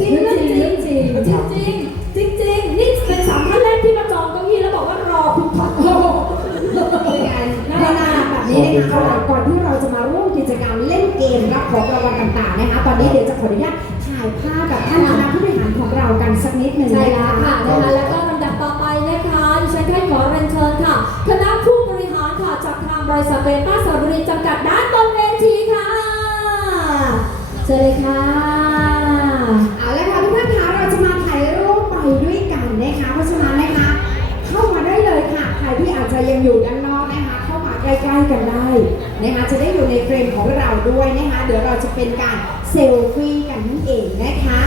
จริงเรื่งจริงจริงจริงจริงจริงนี่เป็นสามท่านแรกที่มาจองเก้าอี้แล้วบอกว่ารอคุณพัดโลกเป็นไงนานาแบบนี้นะคะก่อนที่เราจะมาร่วมกิจกรรมเล่นเกมรับของรางวัลต่างๆนะคะตอนนี้เดี๋ยวจะขออนุญาตถ่ายภาพกับท่านคณะผู้บริหารของเรากันสักนิดหนึ่งใช่แล้วค่ะนะคะแล้วก็ลำดับต่อไปนะคะดิฉันได้ขอเรียนเชิญค่ะคณะผู้บริหารค่ะจากทางบริษัทเบต้าสบรีจำกัดด้านตนเวทีค่ะเจอญเลยค่ะ ด้วยนะคะ เดี๋ยวเราจะเป็นการเซลฟี่กันนั่นเองนะคะ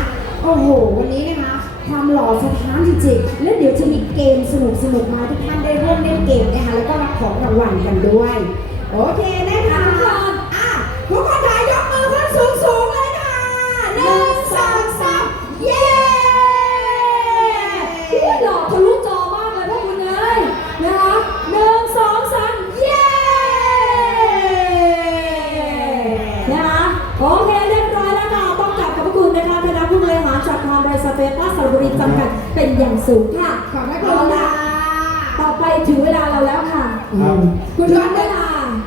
โอ้โห วันนี้นะคะ ความหล่อสะท้านจริงๆ และเดี๋ยวจะมีเกมสนุกๆมาให้ทุกท่านได้ร่วมเล่นเกมนะคะ แล้วก็รับของรางวัลกันด้วย โอเคนะคะอะทุกคนถ่ายยกมือขึ้นสูงๆเลยค่ะหนึ่งสองสามเย้ พี่หล่อทะลุจอมากเลยพวกคุณเลยนะคะหนึ่งสองสามเย้นะคะโอเคเรียบร้อยแล้วค่ะต้องกลับขอบพระคุณนะคะคณะผู้บริหารจากทางบริษัทเบต้าสระบุรีจำกัดเป็นอย่างสูงค่ะขอบพระคุณค่ะ ต่อไปถึงเวลาเราแล้วค่ะครับ คุณย้อนเวลา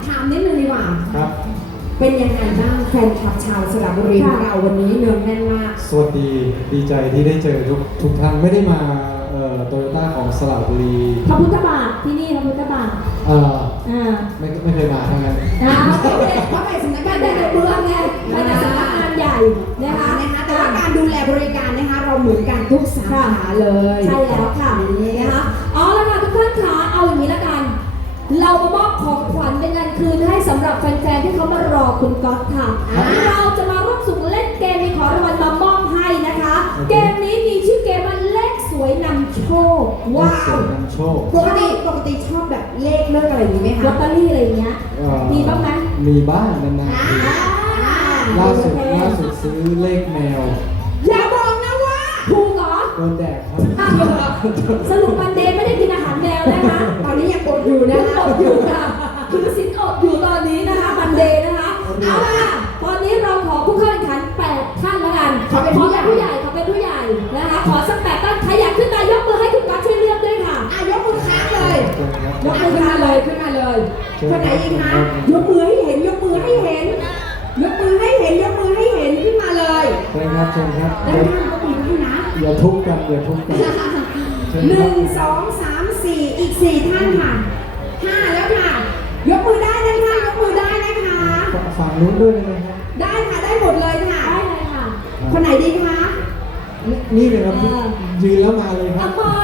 ถามนิดนึงดีกว่า ครับ เป็นยังไงบ้างแฟนคลับชาวสระบุรีของเราวันนี้เนืองแน่นมาก สวัสดี ดีใจที่ได้เจอทุกทุกท่าน ไม่ได้มาเอ่อโตโยต้าของสระบุรีพระพุทธบาทที่นี่พระพุทธบาท เอ่อ อ่าไม่ไม่เคยมาทั้งนั้นอ่าเพราะไปสำนักกางารนได้ใหญ่ในเมืองไงไปในสำนักงานใหญ่นะนะคะคะนะคะแต่ว่าการดูแลบริการนะคะ เราเหมือนกันทุกสาขาเลย ใช่แล้วค่ะนะคะเอาละค่ะทุกท่านคะเอาอย่างนี้ละกัน เรามามอบของขวัญเป็นเงินคืนให้สำหรับแฟนๆที่เขามารอคุณก๊อตค่ะเราจะมาร่วมสุ ว้าสววยนำโชคปกติปกติชอบแบบเลขเลิกอะไรอย่างนี้ไหมลอคะ ตเตอรี่อะไรอย่างเงี้ย เอ่อมีบ้างไหม มีบ้างนานอ่าๆล่าสุดล่าสุดซื้อเลขแมวอย่าบอกนะว่าถูกเหรอโดนแดกครับอะสรุปวันเดย์ไม่ได้กินอาหารแมวนะคะตอนนี้ยังอดอยู่นะยังคะอดอยู่ค่ะคือสินอดอยู่ตอนนี้นะคะมันเดย์นะคะ เอาล่ะตอนนี้เราขอผู้เข้าแข่งขัน 8 ท่านแล้วกันขอเป็นผู้ใหญ่ผู้ใหญ่ขอเป็นผู้ใหญ่นะคะ ขอสักแปดท่านใครอยาก คนไหนอีกคะยกมือให้เห็นยกมือให้เห็น ยกมือให้เห็นยกมือให้เห็นขึ้นมาเลยเชิญครับเชิญครับด้านข้างก็มีด้วยนะอย่าทุบกันอย่าทุบกันเชิญหครันึ่บงสองสามสี่อีกสี่ท่านค่ะห้าแล้วค่ะ ยกมือได้นะคะยกมือได้นะคะฝั่งนู้นด้วยนะครับได้ค่ะได้หมดเลยค่ะได้เลยค่ะ คนไหนดีคะนี่นี่เลยครับอ่ายืนแล้วมาเลยครัเอาบมาเลย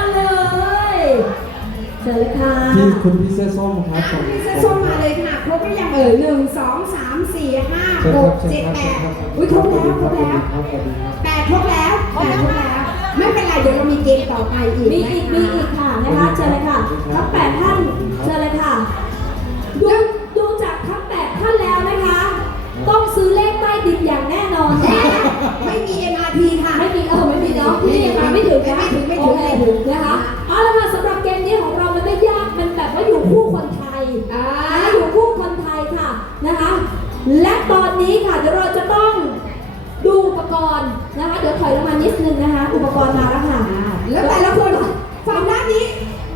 เชิญเลยค่ะพี่คุณพี่เสื้อส้มครัอะบผมพี่เสื้อส้มมาเลยค่ะครบหรือยังเอ่ยหนึ่งสองสามสี่ห้าเชิญหครักบเชิญเจ็ดครับแปเชิญดครับอุ้ยครบแล้วครบแล้วครับสวัสดีครับแปดครบแล้วแปดครบแล้ว ไม่เป็นไรเดี๋ยวเรามีเกมต่อไปอีกมีนะอีกคะมีอีกค่ะนะคะเชิญเลยค่ะทั้งแปดท่านเชิญเลยค่ะดูดูจากทั้งแปดท่านแล้วนะคะ ต้องซื้อเลขใต้ดินอย่างแน่นอนไม่มี MRT ค่ะไม่มีเออไม่มีเนาะพี่ยังมาไม่ถึงนะไม่ถึงไม่ถึงโอเคนะคะ กมันแบบว่าอยู่คู่คนไทยอ่าอ่าอยู่คู่คนไทยค่ะนะคะ และตอนนี้ค่ะเดี๋ยวเราจะต้องดูอุปกรณ์นะคะ เดี๋ยวถอยลงมานิดนึงนะคะ อุปกรณ์มาแล้วค่ะแล้วแต่ละคนฝั่งด้านนี้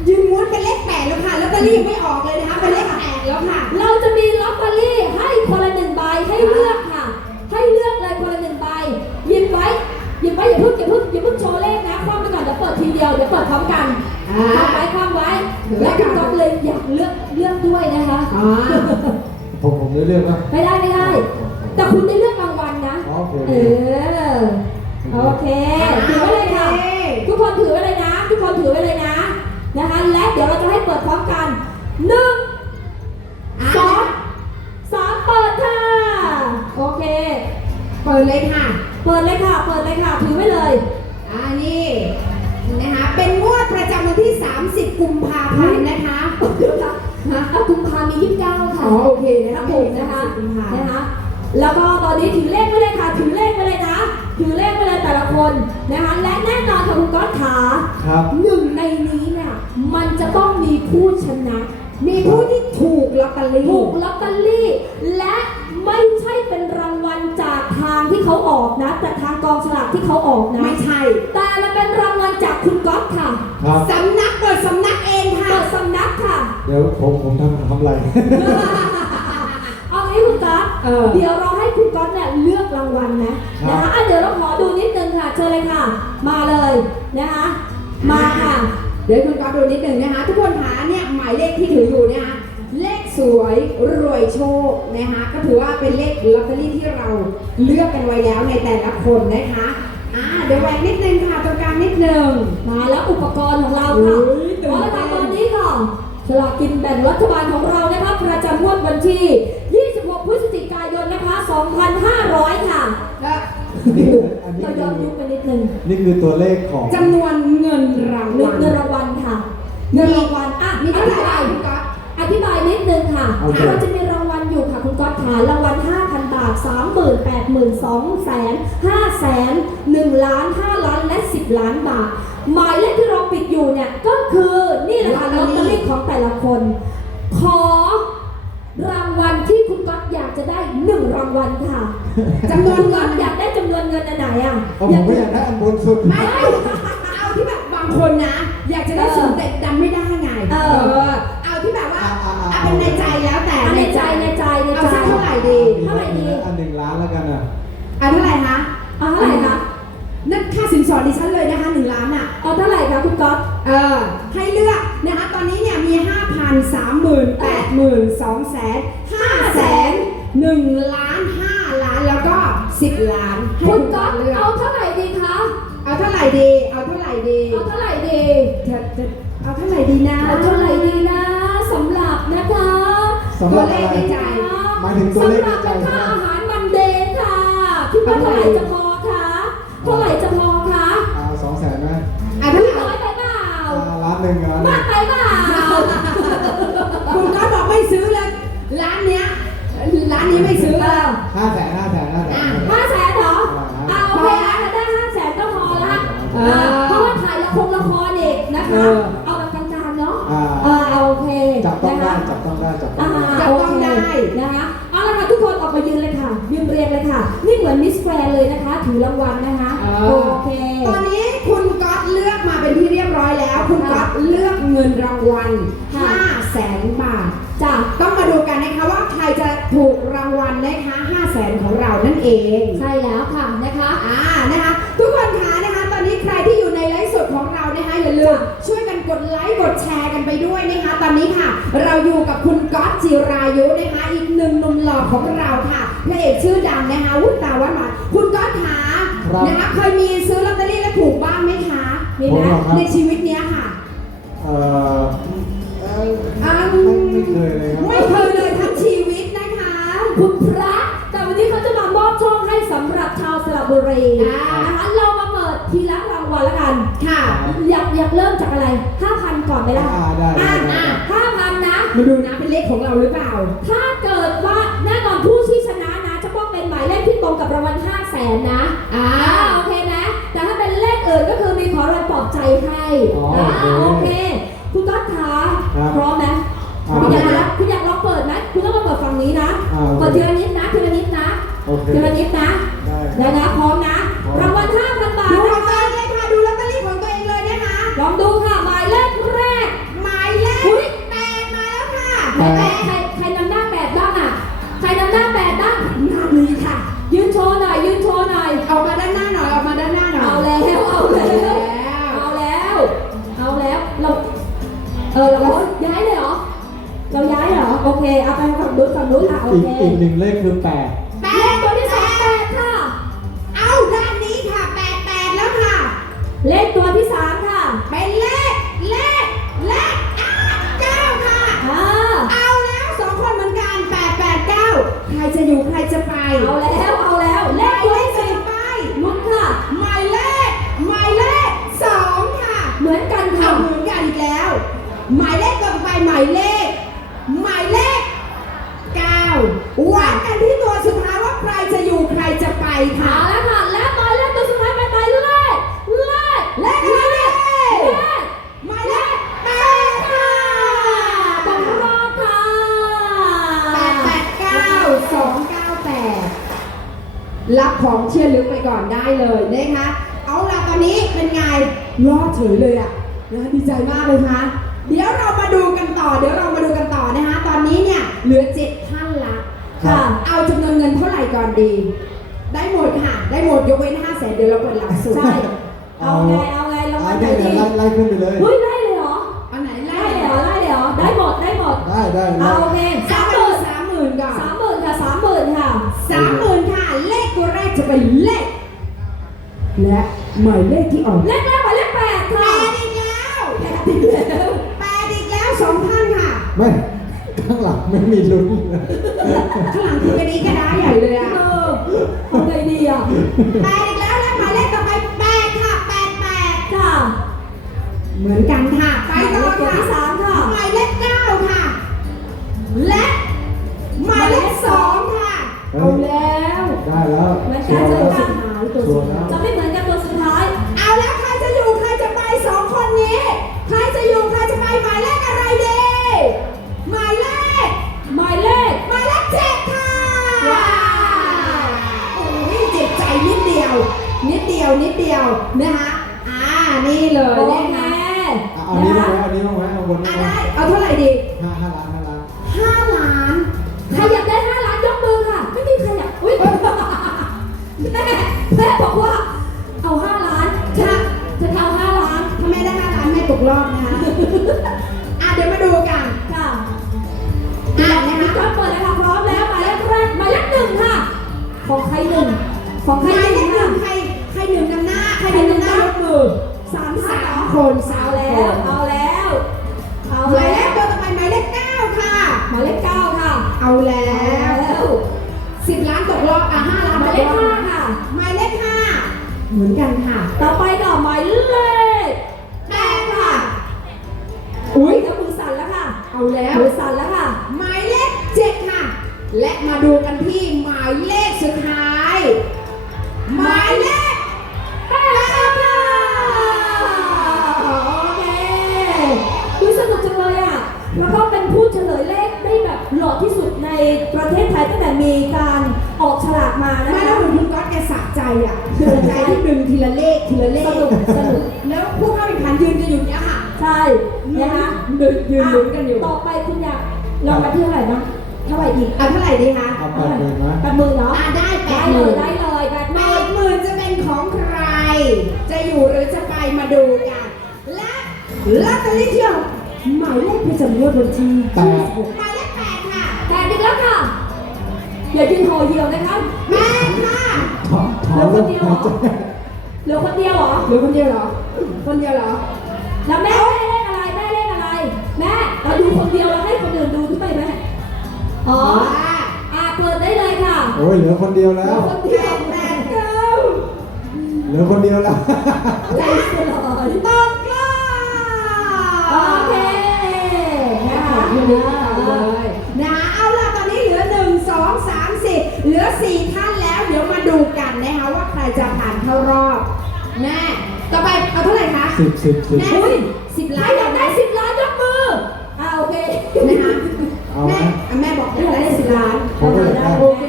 ยืนม้วนเป็นเลขแปดแล้วค่ะแล้วตอรี่ยังไม่ออกเลยนะคะเป็นเลขแปดแล้วค่ะ เราจะมีลอตเตอรี่ให้คนละหนึ่งใบให้เลือกค่ะ ให้เลือกเลยคนละหนึ่งใบหยิบไว้หยิบไว้อย่าเพิ่งอย่าเพิ่งอย่าเพิ่งโชว์เลขนะคว่ำไปก่อนเดี๋ยวเปิดทีเดียวเดี๋ยวเปิดพร้อมกัน อ่าคว่ำไว้คว่ำไว้แล้วคุณก๊อฟเลยอยากเลือกเลือกด้วยนะคะอ่าผมผมได้เลือกว่าไม่ได้ไม่ได้ แต่คุณได้เลือกรางวัลนะอ๋อโอเคเออโอเคถือไว้เลยค่ะทุกคนถือไว้เลยนะ ทุกคนถือไว้เลยนะนะคะและเดี๋ยวเราจะให้เปิดพร้อมกันหนึ่งสองสามเปิดค่ะโอเค เปิดเลยค่ะ เปิดเลยค่ะ นะคะกุมภานะคะแล้วก็ตอนนี้ถือเลขไปเลยค่ะถือเลขไปเลยนะถือเลขไปเลยแต่ละคนนะคะและแน่นอนค่ะคุณก๊อตขาครับหนึ่งในนี้เนี่ยมันจะต้องมีผู้ชนะ มีผู้ที่ถูกลอตเตอรี่ถูกลอตเตอรี่และไม่ใช่เป็นรางวัลจากทางที่เขาออกนะแต่ทางกองฉลากที่เขาออกนะไม่ใช่ แต่มันเป็นรางวัลจากคุณก๊อตค่ะครับสำนักเปิดสำนักเองค่ะเปิดสำนักค่ะ เดี๋ยวผมผมทำทำอะไร เอางี้คุณก๊อตเออ เดี๋ยวเราให้คุณก๊อตเนี่ยเลือกรางวัลนะนะคะอะเดี๋ยวเราขอดูนิดนึงค่ะเชิญเลยค่ะ มาเลยนะคะ มาค่ะ เดี๋ยวคุณก๊อฟดูนิดหนึ่งนะคะ ทุกคนคะเนี่ยหมายเลขที่ถืออยู่นะคะเลขสวยรวยโชคนะคะก็ถือว่าเป็นเลขลอตเตอรี่ที่เราเลือกกันไว้แล้วในแต่ละคนนะคะอ่าเดี๋ยวแหวกนิดนึงค่ะตรงกลางนิดนึง มาแล้วอุปกรณ์ของเราค่ะอุ๊ยตื่นเอาเต้ละนค่ะตอนนี้ค่ะสลากกินแบ่งรัฐบาลของเรานะคะประจำงวดวันที่ 2,500 ค่ะและอันนี้คืออันนี้เราคืย้อนอยุคไปนิดนึงนี่คือตัวเลขของจำนวนเงินรางเงิวันลเงินรางวัลค่ะ เงินรางวัลอะมีอเท่าธิไหร่บายคุณก๊อฟอธิบายนิดนึงค่ะโอเคเราจะมีรางวัลอยู่ค่ะคุณก๊อตขารางวัล 5,000 บาท 30,000 80,000 2แสน5แสน1ล้าน5ล้านและ 10 ล้านบาท หมายเลขที่เราปิดอยู่เนี่ย ก็คือนี่แหละค่ะลลออตตเตเตออรี่รี่ของแต่ละคน ขอรางวัลที่คุณก๊ อตอยากจะได้หนึ่งรางวัลค่ะจำนวนคุณก๊เงิอนตอยากได้จำนวนเงินอันไหนอะเพราะผมก็อยากได้อันบนสุด ไม่เอาที่แบบบางคนนะ อยากจะได้สูงแต่ดันไม่ได้ไงเออ เอาที่แบบว่าอ่าอ่าอ่าเอาเป็นในใจแล้วแต่อะในใจในใจในเอาใจสักเท่าไหร่ดีเท่าไหร่ดีอันหนึ่งล้านแล้วกันอะเอาเท่าไหร่คะเอาเท่าไหร่คะนั่นค่าสินสอดดิฉันเลยนะคะหนึ่งล้านอะเอาเท่าไหร่คะคุณก๊อตเออให้เลือกนะคะตอนนี้เนี่ยมี5 0 0 0 3 0 0 0 0 8 0 0 0 2แสน5แส ก็10ล้านให้คุคุณณก๊ก๊ออตฟเลือกเอาเท่าไหร่ดีคะ เอาเท่าไหร่ดี เอาเท่าไหร่ดีเอาเท่าไหร่ดี จะจะเอาเท่าไหร่ดีนะเอาเท่าไหร่ดีนะสำหรับนะคะสำหรับอะไรตัวเลขในใจ หมายถึงตัวเลขสำหในรับใจเป็นใช่ค่าไหมอาหารมันเดย์ค่ะคิดว่าเท่าไหร่จะพอ โอเค ตอนนี้คุณก๊อฟเลือกมาเป็นที่เรียบร้อยแล้ว คุณก๊อฟเลือกเงินรางวัลค่ะ 5แสนบาท จ้ะต้องมาดูกันนะคะว่าใครจะถูกรางวัลนะคะ5แสนของเรานั่นเอง ใช่แล้วค่ะนะคะ อ่านะคะทุกคนคะนะคะ ตอนนี้ใครที่อยู่ในไลฟ์สดของเรานะคะอย่าลืมช่วยกันกดไลค์กดแชร์กันไปด้วยนะคะ ตอนนี้ค่ะ เราอยู่กับคุณก๊อตจิรายุนะคะ อีกหนึ่งหนุ่มหล่อของเราค่ะพระเอกชื่อดังนะคะวุฒิตาวันหวานคุณก๊อตคะ ครับนะคะเคยมีซื้อลอตเตอรี่แล้วถูกบ้างไหมคะมีไหมผมเหรอครับ ในชีวิตเนี้ยค่ะเอ่อเอ่ออ่าไม่ไม่เคยเลยครับ ไม่เคยเลยทั้งชีวิตนะคะคุณพระ แต่วันนี้เขาจะมามอบโชคให้สำหรับชาวสระบุรีอ่านะคะ เรามาเปิดทีละรางวัลละกัน ค่ะ อยากอยากเริ่มจากอะไร 5,000 ก่อนไหมล่ะอ่าได้ได้ได้ อะ5,000 นะ มาดูนะเป็นเลขของเราหรือเปล่า ถ้าเกิดว่าแน่นอนผู้ที่ชนะนะ จะต้อง เป็นหมายเลขที่ตรงกับรางวัล5แสนนะอ่าโอเคนะ แต่ถ้าเป็นเลขอื่นก็คือมีขอรางปลอบใจให้อ๋ออ่าโอเค โอเค คุณก๊อตขาครับพร้อมไหมอ่าคุณอยากนะคุณอยากลองเปิดไหมคุณต้องมาเปิดฝั่งนี้นะ อ่าโอเค เปิดทีละนิดนะทีละนิดนะโอเค ทีละนิดนะ นู้นฝั่งนู้นอะโออีกเคอีกหนึ่งเลขคือแปดแปเลดขตัวที่สองแปดค่ะ เอาด้านนี้ค่ะแปดแปดแล้วค่ะ เลขตัวที่สามค่ะเป็นเลขเลขเลขอะเก้าค่ะ อ่าเอาแล้วสองคนเหมือนกันแปดแปดเก้าใครจะอยู่ใครจะไปเอาแล้วเอาแล้วหเลมาขยตัวเลขที่ต่สี่อไปลุ้นค่ะ หมายเลขหมายเลขสองค่ะ เหมือนกันเอาค่ะเหมือนกันอีกแล้ว หมายเลขต่อไปหมายเลข หมายเลขเก้าวัดกันที่ตัวสุดท้ายว่าใครจะอยู่ใครจะไป ค่ะเอาแล้วค่ะ และหมายเลขตัวสุดท้ายเป็นหมายเลขเลขเลขอะไรเลขเลขหมายเลขแปดค่ะตกรอบค่ะแปดแปดเก้าสองเก้าแปดรับของเชื่อลึกไปก่อนได้เลยนะคะ เอาล่ะตอนนี้เป็นไงรอดเฉยเลยอะนะดีใจมากเลยคะเดี๋ยวเรามาดูกันต่อ เดี๋ยวเรามาดูกันต่อนะคะ ตอนนี้เนี่ยเหลือเจ็ดท่านละค่ะ เอาจำนวนเงินเท่าไหร่ก่อนดี ได้หมดค่ะ ได้หมดยกเว้นห้าแสนเดี๋ยวเราเปิดหลักสูตรใช่เอาไงเอาไงรางวัลไหนไล่ดีไล่ไล่ขึ้นไปเลย เฮ้ยได้เลยเหรอเอาไหนไล่ได้เลยเหรอได้เลยเหรอได้หมดได้หมดได้ได้เอาไล่โอเคสาสามมหหมื่มื่นนสามหมื่นก่อนสามหมื่นค่ะสามหมื่นค่ะสามหมื่นค่ะเลขตัวแรกจะเป็นเลขและหมายเลขที่ออกเลขแรกหมายเลขแปดแปค่ะดอีกแล้วแปดอีกแล้วแปดอีกแล้วสองท่านค่ะไม่ข้างหลังไม่มีลุ้นเลยข้างหลังคือกระดีกระดาใหญ่เลยเออะอ ทำไงดีอะแปดอีกแล้วและหมายเลขต่อไปแปดค่ะแปดแปดค่ะ เหมือนกันค่ะ ไปต่อหมายเลขค่ะที่สามค่ะ หมายเลขเก้าค่ะ และหมายเลขสองค่ะ เอาแล้ว ได้แล้วไม่ชัใช่วร์เจแล้อวกันชัวร์แล้วจะไม่เหมือนกัน ห้ เหมือนกันค่ะ ต่อไปต่อหมายเลขแปดค่ะ อุ้ยแล้วมือสั่นแล้วค่ะ เอาแล้ว มือสั่นแล้วค่ะ หมายเลขเจ็ดค่ะ และมาดูกันที่หมายเลขสุดท้าย หมายเลขแปดค่ะโอเคดูสนุกจังเลยอะ แล้วก็เป็นผู้เฉลยเลขได้แบบหล่อที่สุดในประเทศไทยตั้งแต่มีการออกฉลากมานะไม่คะ แล้วเหมือนคุณก๊อตแกสะใจอะสะใจที่ดึงทีละเลขทีละเลขสนุกสนุกแล้วผู้เข้าแข่งขันยืนกันอยู่เนี้ยค่ะ ใช่นะคะยืนยืนลุ้นกันอยู่ ต่อไปคุณอยากเรามาที่เท่าไหร่นะเท่าไหร่อีกเอาเท่าไหร่ดีคะเอาแปดหมื่นนะแปดหมื่นเนาะอะได้แปได้ดหเลมื่ยนได้เลยแปดหแปมื่นดหมื่นจะเป็นของใคร จะอยู่หรือจะไปมาดูกัน และลอตเตอรี่ที่ออกหมายเลขประจำงวดวันที่แปดหมายเลขแปดค่ะแปดอีกแล้วค่ะอย่ายืนห่อเหี่ยวนะคะแปดค่ะถอนถอน เหลือคนลมเดียวเหรอหายใจเหลือคนเดียวเหรอหรือคนเดียวเหรอ คนเดียวเหรอ แล้วแม่แม่เลขอะไร แม่เลขอะไร แม่เราดูคนเดียวเราให้คนอื่นดูขึ้นไปไหมอ๋ออะเปิดได้เลยค่ะ โอ้ยเหลือคนเดียวแล้วคนแปเดียวดแปดเก้าเหลือคนเดียวแล้วใจสลายตกรอบโอเคนะนะคะคะยืนดูเลยนะเอาล่ะตอนนี้เหลือหนึ่งสองสามสี่ เหลือสี่ท่านแล้วเดี๋ยวมาดูกันนะคะว่าใครจะผ่านเข้ารอบแน่ต่อไปเอาเท่าไหร่คะสิบสิบสิบแม่สิบใครล้านอยากได้สิบล้านยกมืออ่าโอเคนะคะเอาแม่ไหมอะแม่บอกอยากได้สิบล้านผมก็อยากได้โอเค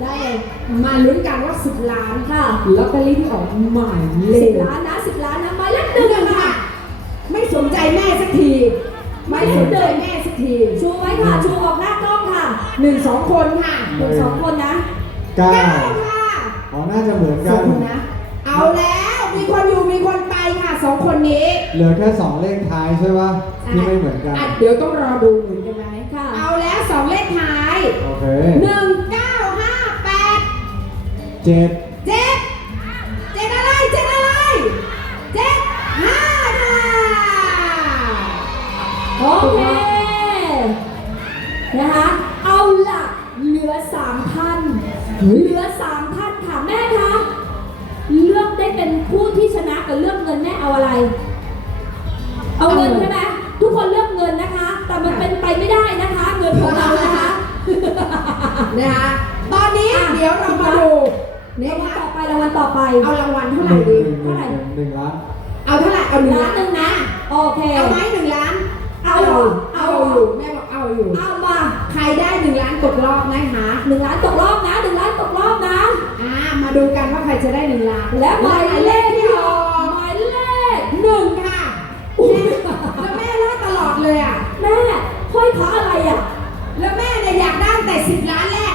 ได้เลยมาลุ้นกันว่าสิบล้านค่ะลอตเตอรี่ที่ออกหมายเลสิบขล้านนะสิบล้านนะหมายเลขหหนึ่นึ่งงค่ะค่ะไม่สนใจแม่สักที ไม่สนใจแม่สักที ชูไว้ค่ะชูออกหน้ากล้องค่ะ หนึ่งสองคนค่ะหนึ่งสองคนนะเก้าเก้าค่ะอ๋อน่าจะเหมือนสกัอน งคนนะ เอาแล้วมีคนอยู่มีคนไปค่ะสองคนนี้เหลือแค่สองเลขท้ายใช่ปะที่ไม่เหมือนกันอะเดี๋ยวต้องรอดูเหมือนกันไหมค่ะ เอาแล้วสองเลขท้ายโอเคหนึ่งเก้าห้าแปดเจ็ดเจ็ด นนี้เดี๋ยวเรามาดูนะรางวัลคะต่อไปรางวัลต่อไป เอารางวัลเท่าหไหร่นึ่งหดีนึ่งหนึ่งหนึ่งหนึ่งล้าน เอาเท่าไหร่ เอาหนึ่งล้าล้านนหนึ่งนะ โอเค เอาไหมหนึ่งล้าน เอาเหรอเอาเอาเหรออยู่แม่บอกเอาอยู่ เอามา ใครได้หนึ่งล้านกดรอบนะคะหนึ่งล้านตกรอบนะหนึ่งล้านตกรอบนะอ่ามาดูกันว่าใครจะได้หนึ่งล้าน และหมายเลขที่ออกกหมายเลขหนึ่งค่ะแล้วแม่รอดตลอดเลยอะ แม่ห้อยพระอะไรอะ แล้วแม่เนี่ยอยากได้ตั้งแต่สิบล้านแรก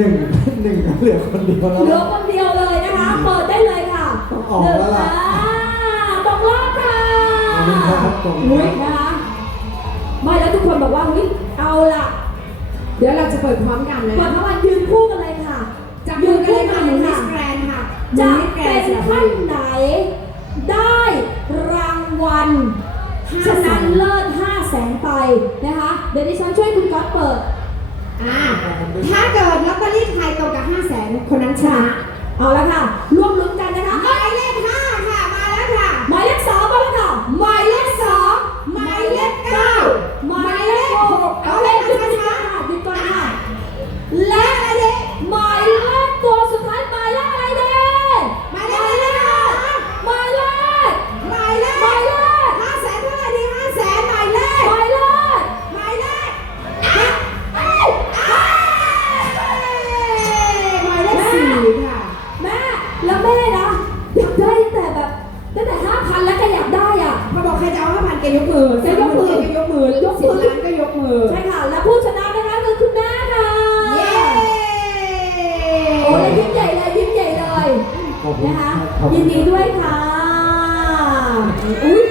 หนึ่งหนึ่งเหลือคนเดียวแล้ว เหลือคนเดียวเลยนะคะ เปิดได้เลยค่ะต้อออกแล้วล่ะ ตกรอบค่ะอุ้ยนะคะไม่แล้วทุกคนบอกว่าอุ้ยเอาล่ะ เดี๋ยวเราจะเปิดพร้อมกันนะเปิดพร้อมกันยืนคู่กันเลยค่ะจับมือกันเลยค่ะหนูแกรนค่ะจะเป็นท่านไหน ได้รางวัลชนะเลิศ5แสนไปนะคะ เดี๋ยวดิฉันช่วยคุณก๊อฟเปิด อ่าถ้าเกิดลอตเตอรี่ไทยตรงกับ5 0 0แสนคนนั้นชนะเอาละค่ะร่วมลุ้น ห้าพันแกยกมือแกยกมือแกยกมือยกสิบล้านก็ยกมือใช่ค่ะ และผู้ชนะนะคะคือคุณแม่ค่ะเย้โอ้ยยิ้มใหญ่เลยยิ้มใหญ่เลยขอบคุณนะคะขอบคุณยินดีด้วยค่ะอุ้ย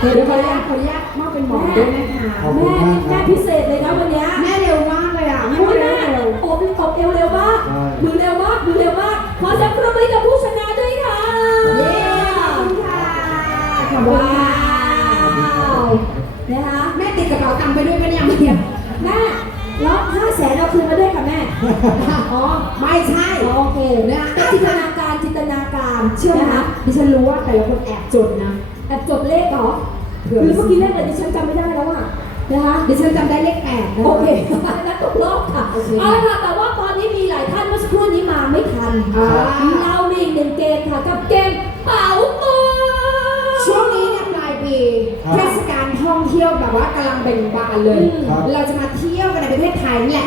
แม่เดี๋ยวขออนุญาตขออนุญาตมอบเป็นหมอนด้วยนะคะขอบคุแม่ณมากนี่ครัแม่บพิเศษเลยนะวันเนี้ยแม่เร็วมากเลยอะแม่พูดเร็นะวเร็วอบอบเอวเร็วมากใช่มือเร็วมากมือเร็วมากขอเสียงปรบมือกับผู้ชนะด้วยค่ะเย้ขอบคุณค่ะขอบคุณว้าค่ะว นะคะแม่ติดกระเป๋าตังค์ไปด้วยกันยังเมื่อกี้แม่แล้วห้าแสนเอาคืนมาด้วยค่ะแม่ อ๋อ ไม่ใช่อ๋อโอเคนะก็จินตนาการจินตนาการเชื่อไหมนะคะดิฉันรู้ว่าแต่ละคนแอบจนนะแอบจดเลขเหรอเผื่อหรือเมื่อกี้เลขอะไรดิฉันจำไม่ได้แล้วอะนะคะดิฉันจำได้เลขแปดนะโอเคนัตกรอบค่ะโอเคเอาละค่ะ แต่ว่าตอนนี้มีหลายท่านเมื่อสักครู่นี้มาไม่ทันอ่าเรามีอีกหนึ่งเกมค่ะกับเกมเป๋า ครับเทศกาลท่องเที่ยวแบบว่ากำลังเบ่งบานเลยอืมครับ เราจะมาเที่ยวกันในประเทศไทยนี่แหละ